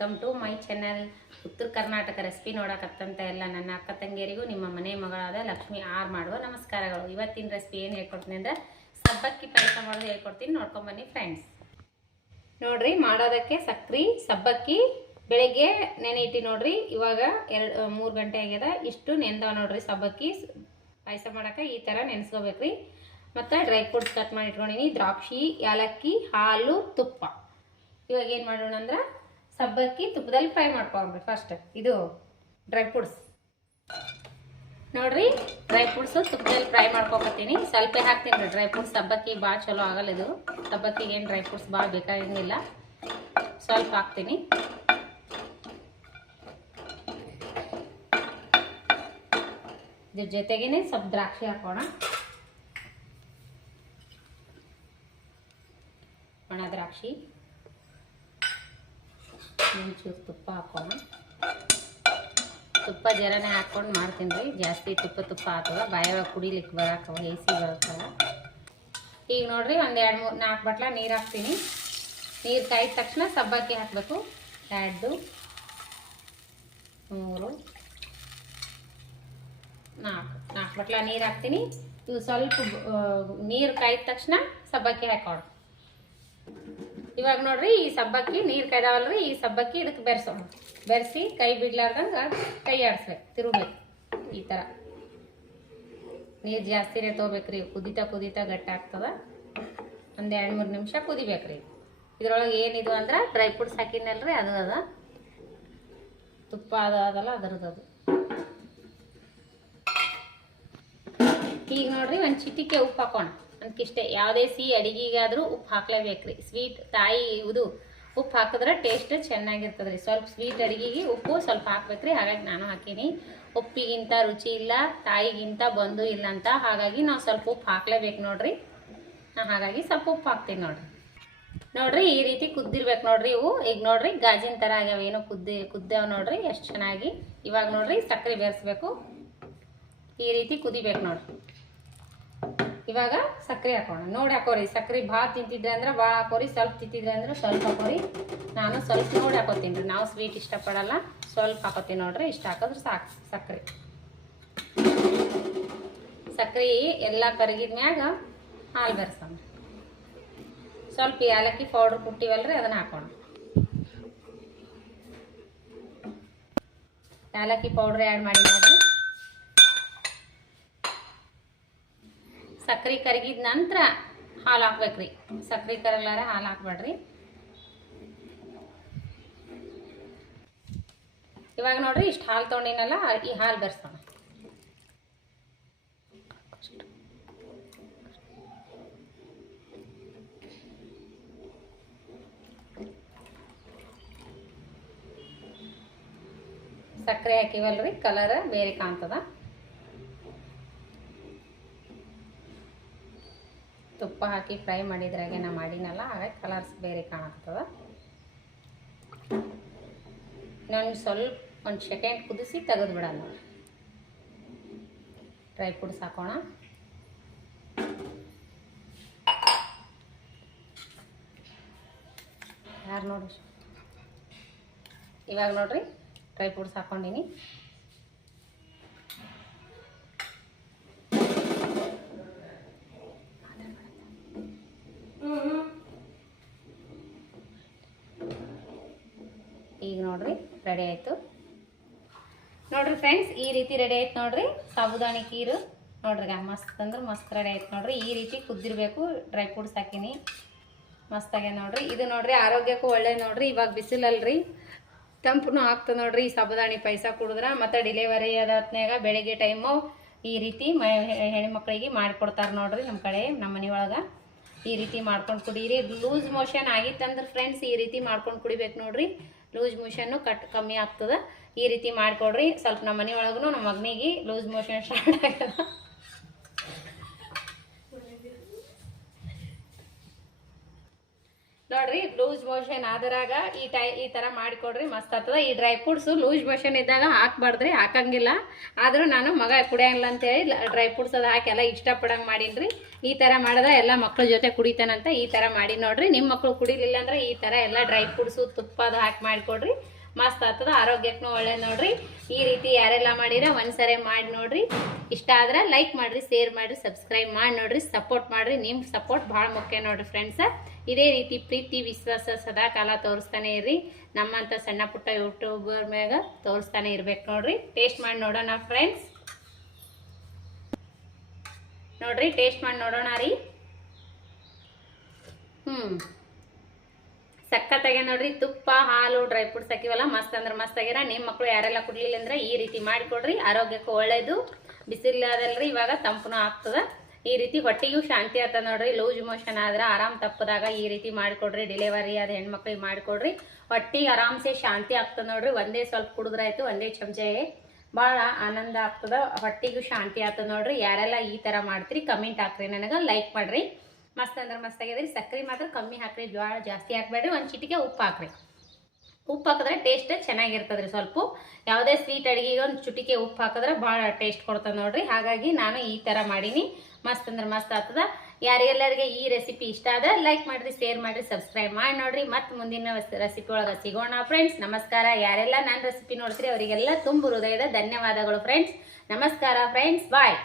Welcome to my channel. ಉತ್ತರ Karnataka recipe ನೋಡಕತ್ತಂತ ಎಲ್ಲ ನನ್ನ ಅಕ್ಕ ತಂಗಿಯರಿಗೂ ನಿಮ್ಮ ಮನೆ ಮಗಳಾದ ಲಕ್ಷ್ಮಿ ಆರ್ ಮಾಡುವ ನಮಸ್ಕಾರಗಳು. ಇವತ್ತಿನ ರೆಸಿಪಿ ಏನು ಹೇಳ್ಕೊಡ್ತೀನಿ ಅಂದರೆ ಸಬ್ಬಕ್ಕಿ ಪಾಯಸ ಮಾಡೋದು ಹೇಳ್ಕೊಡ್ತೀನಿ, ನೋಡ್ಕೊಂಬನ್ನಿ ಫ್ರೆಂಡ್ಸ್. ನೋಡ್ರಿ, ಮಾಡೋದಕ್ಕೆ ಸಕ್ರೆ ಸಬ್ಬಕ್ಕಿ ಬೆಳಗ್ಗೆ ನೆನೆ ಇಟ್ಟು ನೋಡ್ರಿ. ಇವಾಗ 2-3 ಗಂಟೆ ಆಗ್ಯದ. ಇಷ್ಟು ನೆನೆದವ ನೋಡ್ರಿ. ಸಬ್ಬಕ್ಕಿ ಪಾಯಸ ಮಾಡೋಕೆ ಈ ಥರ ನೆನೆಸ್ಕೋಬೇಕ್ರಿ. ಮತ್ತು ಡ್ರೈ ಫ್ರೂಟ್ಸ್ ಕಟ್ ಮಾಡಿ ಇಟ್ಕೊಂಡಿನಿ, ದ್ರಾಕ್ಷಿ, ಏಲಕ್ಕಿ, ಹಾಲು, ತುಪ್ಪ. ಇವಾಗ ಏನು ಮಾಡೋಣ ಅಂದ್ರೆ ಸಬ್ಬಕ್ಕಿ ತುಪ್ಪದಲ್ಲಿ ಫ್ರೈ ಮಾಡ್ಕೊಳ್ರಿ. ಫಸ್ಟ್ ಇದು ಡ್ರೈ ಫ್ರೂಟ್ಸ್ ನೋಡ್ರಿ. ಡ್ರೈ ಫ್ರೂಟ್ಸು ತುಪ್ಪದಲ್ಲಿ ಫ್ರೈ ಮಾಡ್ಕೊಕತ್ತೀನಿ. ಸ್ವಲ್ಪ ಹಾಕ್ತೀನಿ ರೀ ಡ್ರೈ ಫ್ರೂಟ್ಸ್. ಸಬ್ಬಕ್ಕಿ ಭಾಳ ಚಲೋ ಆಗಲ್ಲ ಇದು. ಸಬ್ಬಕ್ಕಿಗೆ ಏನು ಡ್ರೈ ಫ್ರೂಟ್ಸ್ ಭಾಳ ಬೇಕಾಗಿಲ್ಲ, ಸ್ವಲ್ಪ ಹಾಕ್ತೀನಿ. ಇದ್ರ ಜೊತೆಗೇನೆ ಸ್ವಲ್ಪ ದ್ರಾಕ್ಷಿ ಹಾಕೋಣ. ಒಣ ದ್ರಾಕ್ಷಿ, ಒಂಚೂರು ತುಪ್ಪ ಹಾಕೋಣ. ತುಪ್ಪ ಜರನೇ ಹಾಕ್ಕೊಂಡು ಮಾಡ್ತೀನಿ ರೀ. ಜಾಸ್ತಿ ತುಪ್ಪ ಆಗ್ತದ, ಬಾಯಾಗ ಕುಡಿಲಿಕ್ಕೆ ಬರಕ್ಕೆ ಹೇಸಿ ಬರ್ತದ. ಈಗ ನೋಡ್ರಿ, ಒಂದು 2-3-4 ಬಟ್ಲ ನೀರು ಹಾಕ್ತೀನಿ. ನೀರು ಕಾಯ್ದ ತಕ್ಷಣ ಸಬ್ಬಕ್ಕಿ ಹಾಕಬೇಕು. 2 3 4 ಬಟ್ಲ ನೀರು ಹಾಕ್ತೀನಿ. ಇವು ಸ್ವಲ್ಪ ನೀರು ಕಾಯ್ದ ತಕ್ಷಣ ಸಬ್ಬಕ್ಕಿ ಹಾಕೋಣ. ಇವಾಗ ನೋಡ್ರಿ, ಈ ಸಬ್ಬಕ್ಕಿ ನೀರು ಕಾಯ್ದಾವಲ್ರಿ, ಈ ಸಬ್ಬಕ್ಕಿ ಇದಕ್ಕೆ ಬೆರೆಸೋಣ. ಬೆರೆಸಿ ಕೈ ಬಿಡ್ಲಾರ್ದಂಗೆ ಕೈ ಆಡಿಸ್ಬೇಕು, ತಿರುಗಬೇಕು. ಈ ಥರ ನೀರು ಜಾಸ್ತಿನೇ ತೊಗೋಬೇಕ್ರಿ. ಕುದೀತಾ ಗಟ್ಟಿ ಆಗ್ತದ. ಒಂದು 2-3 ನಿಮಿಷ ಕುದಿಬೇಕ್ರಿ. ಇದ್ರೊಳಗೆ ಏನಿದು ಅಂದ್ರೆ ಡ್ರೈ ಫ್ರೂಟ್ಸ್ ಹಾಕಿನಲ್ರಿ, ಅದು ಅದ. ತುಪ್ಪ ಅದಲ್ಲ, ಅದರದ್ದು. ಈಗ ನೋಡ್ರಿ, ಒಂದು ಚಿಟಿಕೆ ಉಪ್ಪು ಹಾಕೋಣ. ಅದಕ್ಕಿಷ್ಟೇ. ಯಾವುದೇ ಸಿಹಿ ಅಡಿಗೆಗಾದರೂ ಉಪ್ಪು ಹಾಕ್ಲೇಬೇಕ್ರಿ. ಸ್ವೀಟ್ ತಾಯಿ ಇದು ಉಪ್ಪು ಹಾಕಿದ್ರೆ ಟೇಸ್ಟ್ ಚೆನ್ನಾಗಿರ್ತದೆ ರೀ. ಸ್ವಲ್ಪ ಸ್ವೀಟ್ ಅಡಿಗೆಗೆ ಉಪ್ಪು ಸ್ವಲ್ಪ ಹಾಕ್ಬೇಕ್ರಿ. ಹಾಗಾಗಿ ನಾನು ಹಾಕೀನಿ. ಉಪ್ಪಿಗಿಂತ ರುಚಿ ಇಲ್ಲ, ತಾಯಿಗಿಂತ ಬಂಧು ಇಲ್ಲ ಅಂತ. ಹಾಗಾಗಿ ನಾವು ಸ್ವಲ್ಪ ಉಪ್ಪು ಹಾಕ್ಲೇಬೇಕು ನೋಡ್ರಿ. ಹಾಗಾಗಿ ಸ್ವಲ್ಪ ಉಪ್ಪು ಹಾಕ್ತೀನಿ ನೋಡ್ರಿ. ಈ ರೀತಿ ಕುದ್ದಿರ್ಬೇಕು ನೋಡ್ರಿ ಇವು. ಈಗ ನೋಡ್ರಿ, ಗಾಜಿನ ಥರ ಆಗ್ಯಾವ. ಏನೋ ಕುದ್ದೇವ ನೋಡ್ರಿ, ಎಷ್ಟು ಚೆನ್ನಾಗಿ. ಇವಾಗ ನೋಡ್ರಿ, ಸಕ್ಕರೆ ಬೆರೆಸ್ಬೇಕು. ಈ ರೀತಿ ಕುದಿಬೇಕು ನೋಡ್ರಿ. ಇವಾಗ ಸಕ್ಕರೆ ಹಾಕೋಣ. ನೋಡಿ ಹಾಕೋರಿ. ಸಕ್ಕರೆ ಭಾಳ ತಿಂತಿದ್ರೆ ಅಂದ್ರೆ ಭಾಳ ಹಾಕೋರಿ, ಸ್ವಲ್ಪ ತಿಂತಿದ್ರೆ ಅಂದ್ರೆ ಸ್ವಲ್ಪ ಹಾಕೋರಿ. ನಾನು ಸ್ವಲ್ಪ ನೋಡಿ ಹಾಕೋತೀನಿ ರೀ. ನಾವು ಸ್ವೀಟ್ ಇಷ್ಟಪಡಲ್ಲ, ಸ್ವಲ್ಪ ಹಾಕೋತೀನಿ ನೋಡ್ರಿ. ಇಷ್ಟ ಹಾಕಿದ್ರೆ ಸಾಕು. ಸಕ್ಕರೆ ಎಲ್ಲ ಕರಗಿದ ಮ್ಯಾಗ ಹಾಲು ಬೆರೆಸೋಣ. ಸ್ವಲ್ಪ ಏಲಕ್ಕಿ ಪೌಡ್ರ್ ಕುಟ್ಟಿವಲ್ರಿ, ಅದನ್ನು ಹಾಕೋಣ. ಏಲಕ್ಕಿ ಪೌಡ್ರ್ ಆ್ಯಡ್ ಮಾಡಿ ನೋಡ್ರಿ. ಸಕ್ಕರೆ ಕರಗಿದ ನಂತರ ಹಾಲು ಹಾಕ್ಬೇಕ್ರಿ. ಸಕ್ಕರೆ ಕರಗ್ಲಾರ ಹಾಲು ಹಾಕ್ಬೇಡ್ರಿ. ಇವಾಗ ನೋಡ್ರಿ, ಇಷ್ಟು ಹಾಲು ತೊಗೊಂಡಿನಲ್ಲ, ಈ ಹಾಲು ಬೆರೆಸೋಣ. ಸಕ್ಕರೆ ಹಾಕಿವಲ್ರಿ, ಕಲರ್ ಬೇರೆ ಕಾಣ್ತದ. ತುಪ್ಪ ಹಾಕಿ ಫ್ರೈ ಮಾಡಿದ್ರಾಗೆ ನಾ ಮಾಡಿನಲ್ಲ, ಹಾಗಾಗಿ ಕಲರ್ಸ್ ಬೇರೆ ಕಾಣಾಗ್ತದ. ನಾನು ಸ್ವಲ್ಪ 1 ಸೆಕೆಂಡ್ ಕುದಿಸಿ ತೆಗೆದು ಬಿಡೋಣ. ಡ್ರೈ ಫ್ರೂಟ್ಸ್ ಹಾಕೋಣ. ಯಾರು ನೋಡ್ರಿ, ಇವಾಗ ನೋಡ್ರಿ ಡ್ರೈ ಫ್ರೂಟ್ಸ್ ಹಾಕ್ಕೊಂಡಿನಿ. ಈಗ ನೋಡ್ರಿ ರೆಡಿ ಆಯಿತು ನೋಡ್ರಿ ಫ್ರೆಂಡ್ಸ್. ಈ ರೀತಿ ರೆಡಿ ಆಯ್ತು ನೋಡ್ರಿ. ಸಾಬುದಾನಿ ಖೀರು ನೋಡ್ರಿ, ಮಸ್ತ್ ಅಂದ್ರೆ ಮಸ್ತ್ ರೆಡಿ ಆಯ್ತು ನೋಡ್ರಿ. ಈ ರೀತಿ ಕುದ್ದಿರಬೇಕು. ಡ್ರೈ ಫ್ರೂಟ್ಸ್ ಹಾಕಿನಿ, ಮಸ್ತಾಗೆ ನೋಡ್ರಿ. ಇದು ನೋಡ್ರಿ ಆರೋಗ್ಯಕ್ಕೂ ಒಳ್ಳೇದು ನೋಡ್ರಿ. ಇವಾಗ ಬಿಸಿಲಲ್ರಿ, ತಂಪು ಆಗ್ತದೆ ನೋಡ್ರಿ. ಈ ಸಾಬುದಾನಿ ಪಾಯಸ ಕುಡಿದ್ರೆ. ಮತ್ತು ಡೆಲಿವರಿ ಆದತ್ನಾಗ ಬೆಳಿಗ್ಗೆ ಟೈಮು ಈ ರೀತಿ ಹೆಣ್ಮಕ್ಳಿಗೆ ಮಾಡಿಕೊಡ್ತಾರೆ ನೋಡ್ರಿ. ನಮ್ಮ ಕಡೆ, ನಮ್ಮ ಮನೆಯೊಳಗೆ ಈ ರೀತಿ ಮಾಡ್ಕೊಂಡು ಕುಡೀರಿ. ಲೂಸ್ ಮೋಷನ್ ಆಗಿತ್ತಂದ್ರೆ ಫ್ರೆಂಡ್ಸ್, ಈ ರೀತಿ ಮಾಡ್ಕೊಂಡು ಕುಡಿಬೇಕು ನೋಡ್ರಿ. ಲೂಸ್ ಮೋಷನ್ನು ಕಮ್ಮಿ ಆಗ್ತದೆ. ಈ ರೀತಿ ಮಾಡಿಕೊಡ್ರಿ. ಸ್ವಲ್ಪ ನಮ್ಮ ಮನೆಯೊಳಗೂ ನಮ್ಮ ಮಗನಿಗೆ ಲೂಸ್ ಮೋಷನ್ ಸ್ಟಾರ್ಟ್ ಆಗ್ತದೆ ನೋಡ್ರಿ. ಲೂಸ್ ಮೋಷನ್ ಆದ್ರಾಗ ಈ ಥರ ಮಾಡಿಕೊಡ್ರಿ, ಮಸ್ತ್ ಆಗ್ತದೆ. ಈ ಡ್ರೈ ಫ್ರೂಟ್ಸು ಲೂಸ್ ಮೋಷನ್ ಇದ್ದಾಗ ಹಾಕ್ಬಾರ್ದ್ರಿ, ಹಾಕಂಗಿಲ್ಲ. ಆದರೂ ನಾನು ಮಗ ಕುಡಿಯಂಗಿಲ್ಲ ಅಂತೇಳಿ ಡ್ರೈ ಫ್ರೂಟ್ಸ್ ಅದು ಹಾಕಿ ಎಲ್ಲ ಇಷ್ಟಪಡಂಗೆ ಮಾಡೀನಿ ರೀ. ಈ ಥರ ಮಾಡಿದ್ರೆ ಎಲ್ಲ ಮಕ್ಳ ಜೊತೆ ಕುಡಿತಾನಂತ ಈ ಥರ ಮಾಡಿ ನೋಡ್ರಿ. ನಿಮ್ಮ ಮಕ್ಕಳು ಕುಡಿಲಿಲ್ಲ ಅಂದ್ರೆ ಈ ಥರ ಎಲ್ಲ ಡ್ರೈ ಫ್ರೂಟ್ಸು ತುಪ್ಪ ಅದು ಹಾಕಿ ಮಾಡಿಕೊಡ್ರಿ, ಮಸ್ತ್ ಆಗ್ತದ, ಆರೋಗ್ಯಕ್ಕೂ ಒಳ್ಳೇದು ನೋಡ್ರಿ. ಈ ರೀತಿ ಯಾರೆಲ್ಲ ಮಾಡಿರ ಒಂದ್ಸರಿ ಮಾಡಿ ನೋಡ್ರಿ. ಇಷ್ಟ ಆದ್ರೆ ಲೈಕ್ ಮಾಡ್ರಿ, ಶೇರ್ ಮಾಡ್ರಿ, ಸಬ್ಸ್ಕ್ರೈಬ್ ಮಾಡಿ ನೋಡ್ರಿ, ಸಪೋರ್ಟ್ ಮಾಡ್ರಿ. ನಿಮ್ಮ ಸಪೋರ್ಟ್ ಭಾಳ ಮುಖ್ಯ ನೋಡ್ರಿ ಫ್ರೆಂಡ್ಸ. ಇದೇ ರೀತಿ ಪ್ರೀತಿ ವಿಶ್ವಾಸ ಸದಾ ಕಾಲ ತೋರಿಸ್ತಾನೆ ಇರ್ರಿ. ನಮ್ಮಂಥ ಸಣ್ಣ ಪುಟ್ಟ ಯೂಟ್ಯೂಬರ್ ಮ್ಯಾಗ ತೋರಿಸ್ತಾನೆ ಇರ್ಬೇಕು ನೋಡ್ರಿ. ಟೇಸ್ಟ್ ಮಾಡಿ ನೋಡೋಣ ಫ್ರೆಂಡ್ಸ್. ನೋಡ್ರಿ ಟೇಸ್ಟ್ ಮಾಡಿ ನೋಡೋಣ ರೀ. ಸಖತ್ತಾಗೆ ನೋಡ್ರಿ. ತುಪ್ಪ ಹಾಲು ಡ್ರೈ ಫ್ರೂಟ್ಸ್ ಹಾಕಿವಲ್ಲ, ಮಸ್ತ್ ಅಂದ್ರೆ ಮಸ್ತ್ ಆಗ್ಯಾರ. ನಿಮ್ಮ ಮಕ್ಕಳು ಯಾರೆಲ್ಲ ಕುಡ್ಲಿಲ್ಲ ಅಂದ್ರೆ ಈ ರೀತಿ ಮಾಡಿಕೊಡ್ರಿ, ಆರೋಗ್ಯಕ್ಕೂ ಒಳ್ಳೇದು. ಬಿಸಿಲಾದಲ್ರಿ ಇವಾಗ ತಂಪುನೂ ಆಗ್ತದ. ಈ ರೀತಿ ಹೊಟ್ಟೆಗೂ ಶಾಂತಿ ಆಗ್ತದ ನೋಡ್ರಿ. ಲೂಸ್ ಮೋಷನ್ ಆದ್ರೆ ಆರಾಮ್ ತಪ್ಪದಾಗ ಈ ರೀತಿ ಮಾಡಿಕೊಡ್ರಿ. ಡೆಲಿವರಿ ಆದ ಹೆಣ್ಮಕ್ಳಿಗೆ ಮಾಡಿಕೊಡ್ರಿ, ಹೊಟ್ಟಿಗೆ ಆರಾಮ್ಸೆ ಶಾಂತಿ ಆಗ್ತದ ನೋಡ್ರಿ. ಒಂದೇ ಸ್ವಲ್ಪ ಕುಡಿದ್ರಾಯ್ತು, ಒಂದೇ ಚಮಚೆ ಭಾಳ ಆನಂದ ಆಗ್ತದ, ಹೊಟ್ಟಿಗೂ ಶಾಂತಿ ಆಗ್ತದ ನೋಡ್ರಿ. ಯಾರೆಲ್ಲ ಈ ಥರ ಮಾಡ್ತೀರಿ ಕಮೆಂಟ್ ಹಾಕ್ರಿ, ನನಗೆ ಲೈಕ್ ಮಾಡ್ರಿ. ಮಸ್ತ್ ಅಂದ್ರೆ ಮಸ್ತ್ ಆಗ್ಯದ್ರಿ. ಸಕ್ಕರೆ ಮಾತ್ರ ಕಮ್ಮಿ ಹಾಕ್ರಿ, ಭಾಳ ಜಾಸ್ತಿ ಹಾಕ್ಬೇಡ್ರಿ. ಒಂದು ಚಿಟಿಕೆ ಉಪ್ಪು ಹಾಕ್ರಿ. ಉಪ್ಪು ಹಾಕಿದ್ರೆ ಟೇಸ್ಟ್ ಚೆನ್ನಾಗಿರ್ತದ್ರಿ. ಸ್ವಲ್ಪ ಯಾವುದೇ ಸ್ವೀಟ್ ಅಡುಗೆಗೆ ಒಂದು ಚುಟಿಕೆ ಉಪ್ಪು ಹಾಕಿದ್ರೆ ಭಾಳ ಟೇಸ್ಟ್ ಕೊಡ್ತದೆ ನೋಡ್ರಿ. ಹಾಗಾಗಿ ನಾನು ಈ ಥರ ಮಾಡೀನಿ. ಮಸ್ತ್ ಅಂದ್ರೆ ಮಸ್ತ್ ಆಗ್ತದ. ಯಾರಿಗೆಲ್ಲರಿಗೆ ಈ ರೆಸಿಪಿ ಇಷ್ಟ ಆದ್ರೆ ಲೈಕ್ ಮಾಡಿರಿ, ಶೇರ್ ಮಾಡಿರಿ, ಸಬ್ಸ್ಕ್ರೈಬ್ ಮಾಡಿ ನೋಡ್ರಿ. ಮತ್ತೆ ಮುಂದಿನ ರೆಸಿಪಿ ಒಳಗೆ ಸಿಗೋಣ ಫ್ರೆಂಡ್ಸ್. ನಮಸ್ಕಾರ. ಯಾರೆಲ್ಲ ನನ್ನ ರೆಸಿಪಿ ನೋಡ್ತೀರಿ ಅವರಿಗೆಲ್ಲ ತುಂಬ ಹೃದಯದ ಧನ್ಯವಾದಗಳು ಫ್ರೆಂಡ್ಸ್. ನಮಸ್ಕಾರ ಫ್ರೆಂಡ್ಸ್, ಬಾಯ್.